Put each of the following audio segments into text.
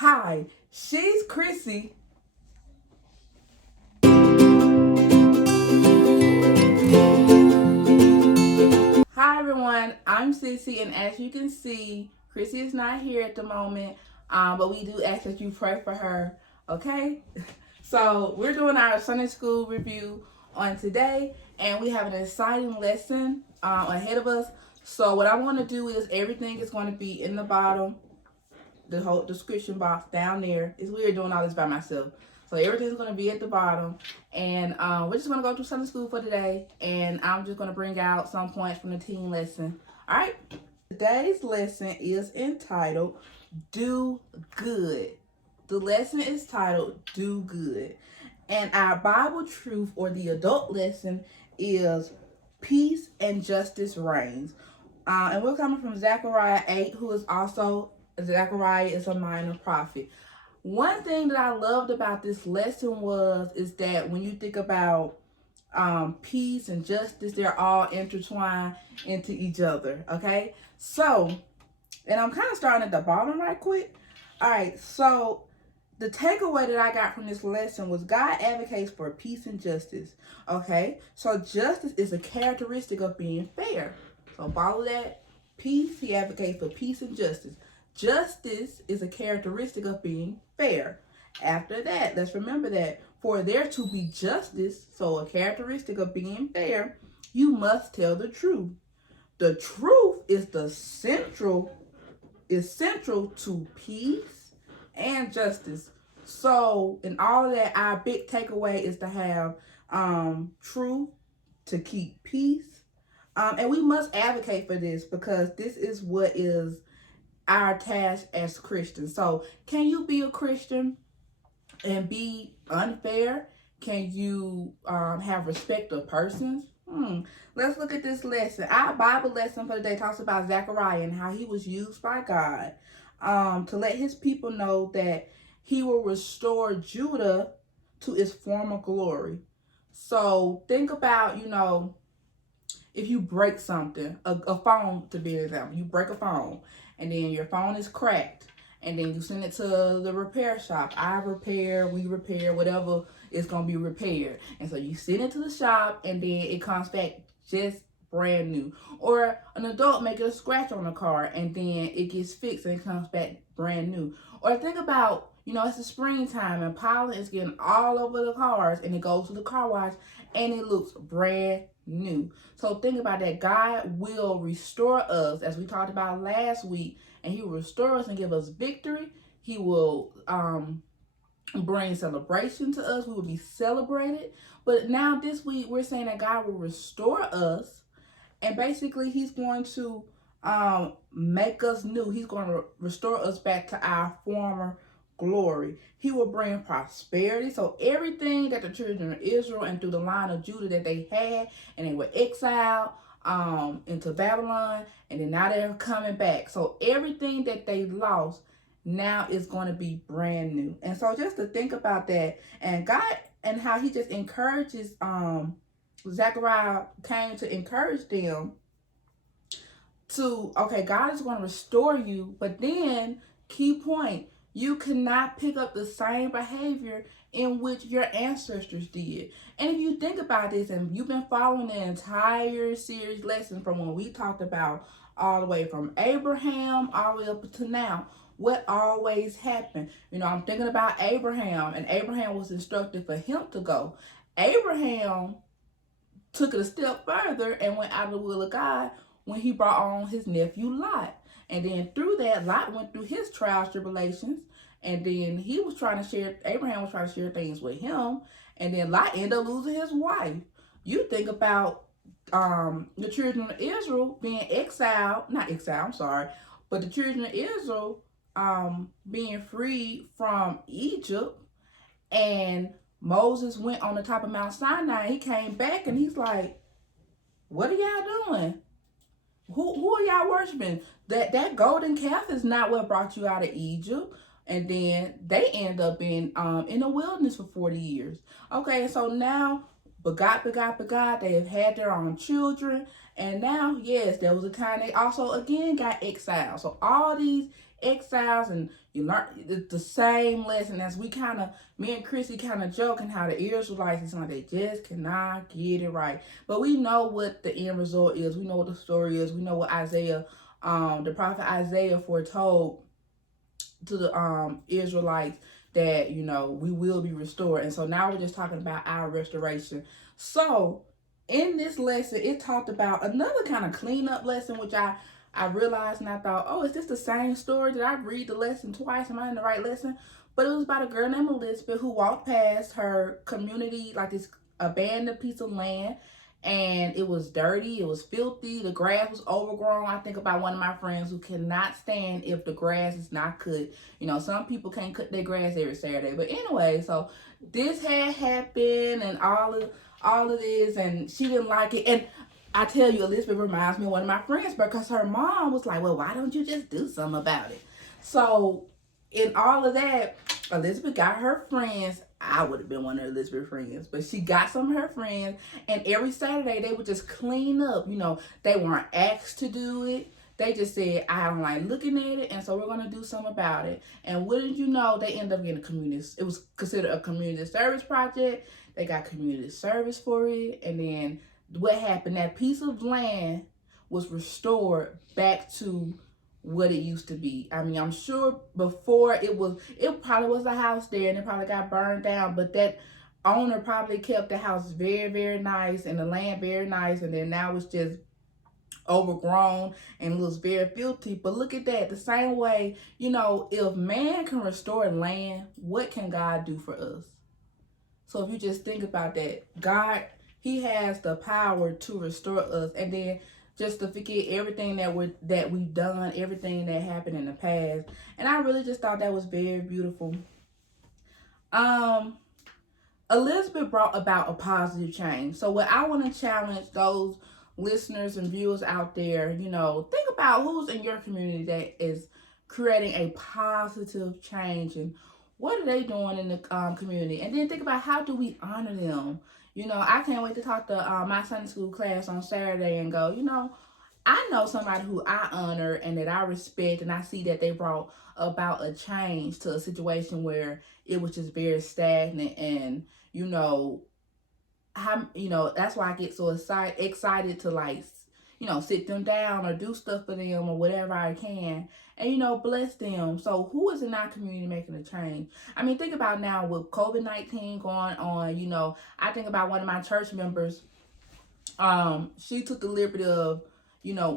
Hi, she's Chrissy. Hi everyone, I'm Sissy, and as you can see, Chrissy is not here at the moment, but we do ask that you pray for her, okay? So we're doing our Sunday school review on today, and we have an exciting lesson ahead of us. So what I want to do is everything is going to be in the bottom, the whole description box down there. It's weird doing all this by myself. So everything's going to be at the bottom. And we're just going to go through Sunday school for today. And I'm just going to bring out some points from the teen lesson. All right. Today's lesson is entitled, Do Good. The lesson is titled, Do Good. And our Bible truth, or the adult lesson, is Peace and Justice Reigns. And we're coming from Zechariah 8, who is also, Zechariah is a minor prophet. One thing that I loved about this lesson is that when you think about peace and justice, they're all intertwined into each other, okay? So, and I'm kind of starting at the bottom right quick. All right, so the takeaway that I got from this lesson was God advocates for peace and justice, okay? So justice is a characteristic of being fair. So follow that. Peace, he advocates for peace and justice. Justice is a characteristic of being fair. After that, let's remember that for there to be justice, so a characteristic of being fair, you must tell the truth. The truth is central to peace and justice. So in all of that, our big takeaway is to have truth, to keep peace. And we must advocate for this because this is what is our task as Christians. So can you be a Christian and be unfair? Can you have respect of persons? Let's look at this lesson. Our Bible lesson for today talks about Zechariah and how he was used by God to let his people know that he will restore Judah to its former glory. So think about, if you break something, a phone to be an example, you break a phone and then your phone is cracked and then you send it to the repair shop. I repair, we repair, whatever is going to be repaired. And so you send it to the shop and then it comes back just brand new. Or an adult make a scratch on the car and then it gets fixed and it comes back brand new. Or think about, it's the springtime and pollen is getting all over the cars and it goes to the car wash and it looks brand new. So think about that. God will restore us, as we talked about last week, and he will restore us and give us victory. He will bring celebration to us. We will be celebrated. But now this week we're saying that God will restore us, and basically he's going to make us new. He's going to restore us back to our former glory. He will bring prosperity. So everything that the children of Israel and through the line of Judah that they had, and they were exiled into Babylon, and then now they're coming back. So everything that they lost now is going to be brand new. And so just to think about that, and God, and how he just encourages, Zechariah came to encourage them to, okay, God is going to restore you, but then, key point, you cannot pick up the same behavior in which your ancestors did. And if you think about this, and you've been following the entire series lesson from when we talked about all the way from Abraham all the way up to now, what always happened? I'm thinking about Abraham, and Abraham was instructed for him to go. Abraham took it a step further and went out of the will of God when he brought on his nephew Lot. And then through that, Lot went through his trials, tribulations, and then Abraham was trying to share things with him, and then Lot ended up losing his wife. You think about the children of Israel being but the children of Israel being freed from Egypt, and Moses went on the top of Mount Sinai. He came back and he's like, what are y'all doing? Who are y'all worshiping? That golden calf is not what brought you out of Egypt. And then they end up in the wilderness for 40 years. Okay, so now begot, they have had their own children. And now, yes, there was a time they also again got exiled. So all these exiles, and you learn the same lesson. As we kind of, me and Chrissy kind of joking how the Israelites, it's like they just cannot get it right. But we know what the end result is. We know what the story is. We know what Isaiah, the prophet Isaiah foretold to the Israelites, that we will be restored. And so now we're just talking about our restoration. So in this lesson, it talked about another kind of cleanup lesson, which I realized, and I thought, oh, is this the same story? Did I read the lesson twice? Am I in the right lesson? But it was about a girl named Elizabeth who walked past her community, like this abandoned piece of land, and it was dirty, it was filthy, the grass was overgrown. I think about one of my friends who cannot stand if the grass is not cut. Some people can't cut their grass every Saturday. But anyway, so this had happened, and all of this, and she didn't like it. And I tell you, Elizabeth reminds me of one of my friends, because her mom was like, well, why don't you just do something about it? So in all of that, Elizabeth got her friends. I would have been one of Elizabeth's friends, but she got some of her friends, and every Saturday they would just clean up. They weren't asked to do it. They just said, I don't like looking at it, and so we're going to do something about it. And wouldn't you know, they ended up getting a community. It was considered a community service project. They got community service for it. And then what happened, that piece of land was restored back to what it used to be. I mean, I'm sure before it probably was a house there, and it probably got burned down, but that owner probably kept the house very, very nice, and the land very nice, and then now it's just overgrown and looks very filthy. But look at that, the same way, if man can restore land, what can God do for us? So if you just think about that, God, he has the power to restore us. And then just to forget everything that we've done, everything that happened in the past. And I really just thought that was very beautiful. Elizabeth brought about a positive change. So what I want to challenge those listeners and viewers out there, think about who's in your community that is creating a positive change, and what are they doing in the community? And then think about, how do we honor them? I can't wait to talk to my Sunday school class on Saturday and go, I know somebody who I honor and that I respect, and I see that they brought about a change to a situation where it was just very stagnant. And that's why I get so excited to sit them down or do stuff for them or whatever I can, and bless them. So who is in our community making a change? I mean, think about now with COVID-19 going on. I think about one of my church members. She took the liberty of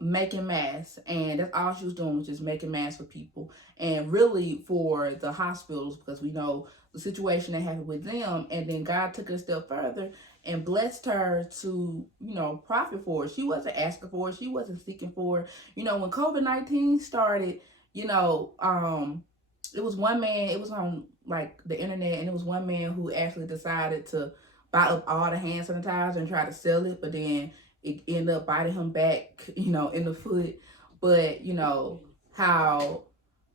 making masks, and that's all she was doing, was just making masks for people, and really for the hospitals, because we know the situation that happened with them. And then God took it a step further and blessed her to profit for it. She wasn't asking for it, she wasn't seeking for it. When COVID-19 started, it was one man, it was on like the internet, and it was one man who actually decided to buy up all the hand sanitizer and try to sell it, but then it ended up biting him back, in the foot. But how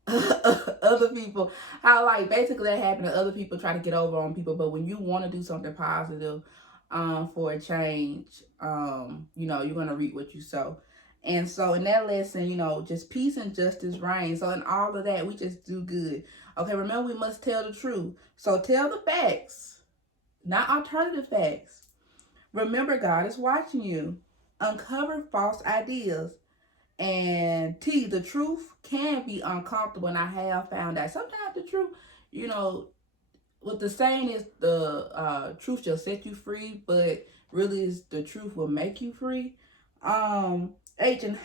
other people, how basically that happened, to other people try to get over on people. But when you want to do something positive for a change, you're gonna reap what you sow. And so in that lesson, just peace and justice reign. So in all of that, we just do good. Okay, remember, we must tell the truth. So tell the facts, not alternative facts. Remember, God is watching you. Uncover false ideas. And the truth can be uncomfortable, and I have found that sometimes the truth, what the saying is, the truth shall set you free, but really is the truth will make you free. And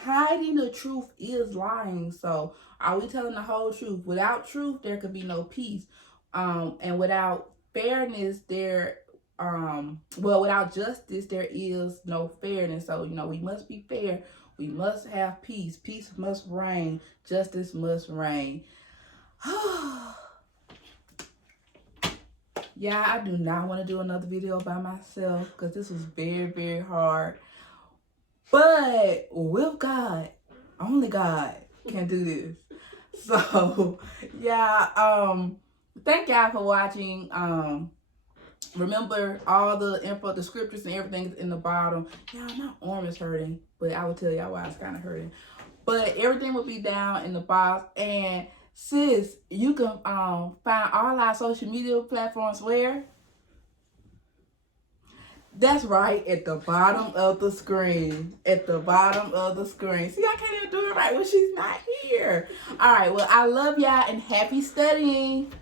hiding the truth is lying. So are we telling the whole truth? Without truth, there could be no peace. And without fairness, without justice, there is no fairness. So, we must be fair. We must have peace. Peace must reign. Justice must reign. Yeah, I do not want to do another video by myself, because this was very, very hard. But with God, only God can do this. So, yeah, thank y'all for watching. Remember, all the info, the scriptures and everything is in the bottom. Y'all, my arm is hurting, but I will tell y'all why it's kind of hurting. But everything will be down in the box. And sis, you can find all our social media platforms where? That's right, at the bottom of the screen. At the bottom of the screen. See, I can't even do it right when she's not here. All right, well, I love y'all and happy studying.